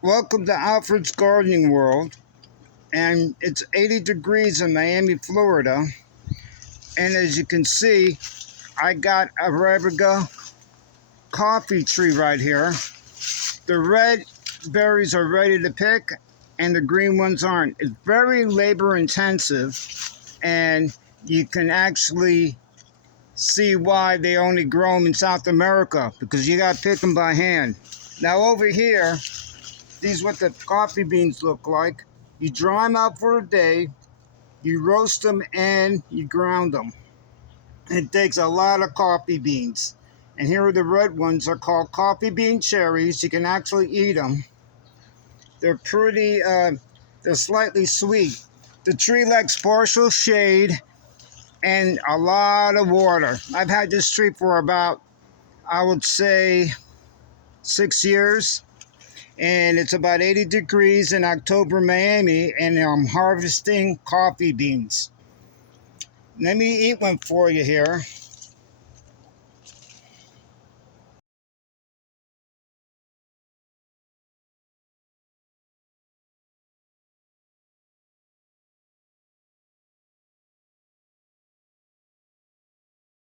Welcome to Alfred's Gardening World, and it's 80 degrees in Miami, Florida. And as you can see, I got a arabica coffee tree right here. The red berries are ready to pick, and the green ones aren't. It's very labor intensive, and you can actually see why they only grow them in South America because you got to pick them by hand. Now over here, these what the coffee beans look like. You dry them out for a day, you roast them, and you ground them. It takes a lot of coffee beans. And here are the red ones. They're called coffee bean cherries. You can actually eat them. They're they're slightly sweet. The tree likes partial shade and a lot of water. I've had this tree for about, I would say, 6 years. And it's about 80 degrees in October, Miami, and I'm harvesting coffee beans. Let me eat one for you here.